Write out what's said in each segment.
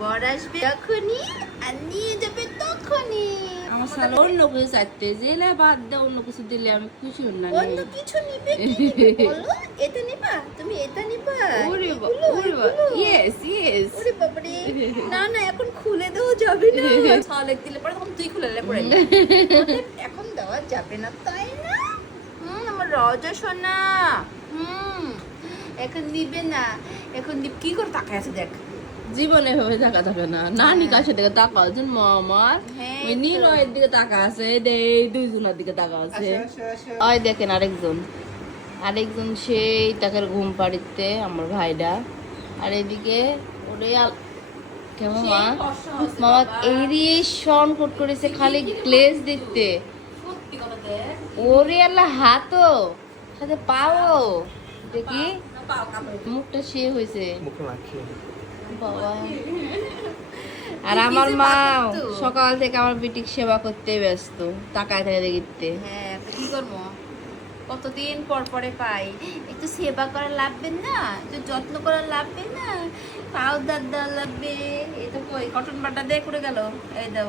বর আসবে যখনই আর নিয়ে যাবে তখনই। আমার সালে অন্য কিছু চাইতে জেলে বাদ দে, অন্য কিছু দিলে আমি খুশি হই না। অন্য কিছু নিবে, কি নিবে বলো? এটা নিবা, তুমি এটা নিবা? ওরে এগুলো, বাবা, এগুলো? Yes yes. ওরে বাবারে, না না এখন খুলে দেওয়া যাবে না। ছলেক দিলে পরে তখন তুই খুলে দিলে পরে নে। ওদের এখন দেওয়া যাবে না, তাই না? আমার রজা সোনা, এখন নিবে না, এখন কি করে তাকায় আছে দেখ। জীবনে ভাবে তাকা থাকে না, নানি কাছের দিকে তাকা আছে, মামার হ্যাঁ ওই নীলয়ের দিকে তাকা আছে, দুইজনের দিকে তাকা আছে। ওই দেখেন আরেকজন সেই তাকের ঘুম পাড়িতে আমার ভাইরা। আর এদিকে ওরে কেমন মা মামা এরি শন কোট করেছে খালি গ্লেজ দেখতে। ওরে আল্লাহ হাতও সাথে পাও দেখি মুখটা সে হয়েছে বাবা। আর আমার মা সকাল থেকে আমার বিটিক সেবা করতে ব্যস্ত, তাকায় থাকে দেখিতে। হ্যাঁ কি করবো, কতদিন পর পরে পাই, একটু সেবা করা লাগবে না, একটু যত্ন করা লাগবে না, পাউডার দেওয়া লাগবে। এই তো কই কটন বাটা দিয়ে করে গেল, এই দাও।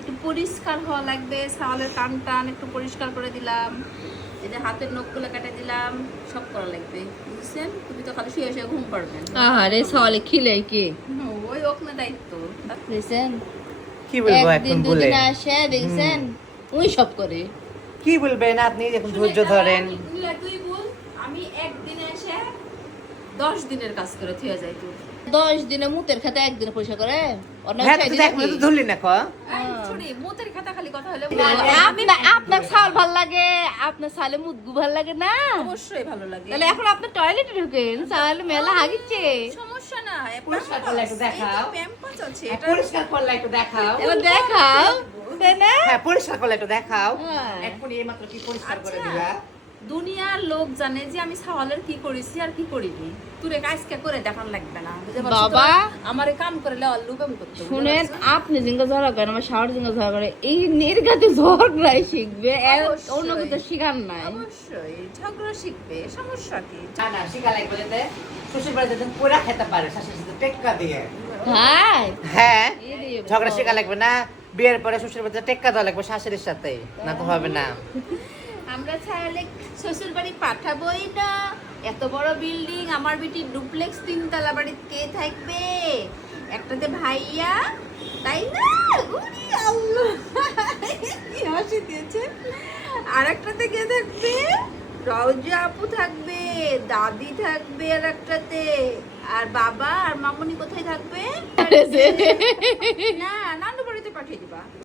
একটু পরিষ্কার হওয়া লাগবে, সাওয়ালের কান টান একটু পরিষ্কার করে দিলাম, এই যে হাতের নখগুলো কেটে দিলাম, সব করা লাগবে, বুঝছেন? তুমি তো খালি শুয়ে শুয়ে ঘুম পাড়বেন। আরে সওয়ালে খিলে কি ওই ওখানে দায়িত্ব। দেখছেন কি বলবো এখন একদিন বলে? দুদিন আসে দেখছেন ওই সব করে। কি বলবেন আপনি, এখন ধৈর্য ধরেন। তুই বল, আমি একদিনে এসে 10 দিনের কাজ করে থিয়া যাই তুই। 10 দিনে মুতের খাতা একদিনে পয়সা করে হ্যাঁ তো দেখো তো ধরলি না ক ছড়ি মুতের খাতা খালি কথা হলে আপনার ছাল ভাল লাগে, আপনার ছালে মুদগু ভাল লাগে না? অবশ্যই ভালো লাগে। তাহলে এখন আপনি টয়লেটে ঢুকেন, ছাল মেলা হাগিচ্ছে। সমস্যা না, পরিষ্কার করলে একটু দেখাও। প্যাম্পাস আছে, এটা পরিষ্কার করলে একটু দেখাও। এবার দেখাও, তাই না? হ্যাঁ পরিষ্কার করলে একটু দেখাও। হ্যাঁ। এখন এই মাত্র কি পরিষ্কার করে আচ্ছা, দিলা? দুনিয়ার লোক জানে যে আমি সাওয়ালের কি করেছি আর কি করিনি। তুরে কাজকে করে দেখান লাগবে না, বুঝতে পারছিস? বাবা, আমারে কাম করে লে অল্লুবেম করতে হবে, শুনেন, বুঝতে পারছিস? আপনি জিঙ্গা ঝগড়া করেন, আমার শাওয়ার জিঙ্গা ঝগড়া করে, এই নির্গাতে ঝগড়াই শিখবে, অবশ্যই। অন্য কিছু শিখার নাই। অবশ্যই ঝগড়া শিখবে, সমস্যা কি? না না শিখা লাগবে যাতে শ্বশুর বাড়িতে যেন পুরা খেতে পারে শাশুড়ির সাথে টেক্কা দিয়ে। হ্যাঁ হ্যাঁ এরে ঝগড়া বাবা। শিখা লাগবে না, বিয়ের পরে শ্বশুর বাড়িতে টেক্কা দেওয়া লাগবে শাশুড়ির সাথে, না তো হবে না। আমরা চাইলে শ্বশুর বাড়ি পাঠাবোই না। এত বড় বিল্ডিং, আমার বেটি ডুপ্লেক্স 3 তলা বাড়িতে কে থাকবে? একটাতে ভাইয়া, তাই না? ওরে আল্লাহ, কি হাসি দিয়েছে। আর একটাতে কে থাকবে? রওজা আপু থাকবে, দাদি থাকবে আর একটাতে, আর বাবা আর মামুনি কোথায় থাকবে? না, নানু বাড়িতে পাঠিয়ে দিবা।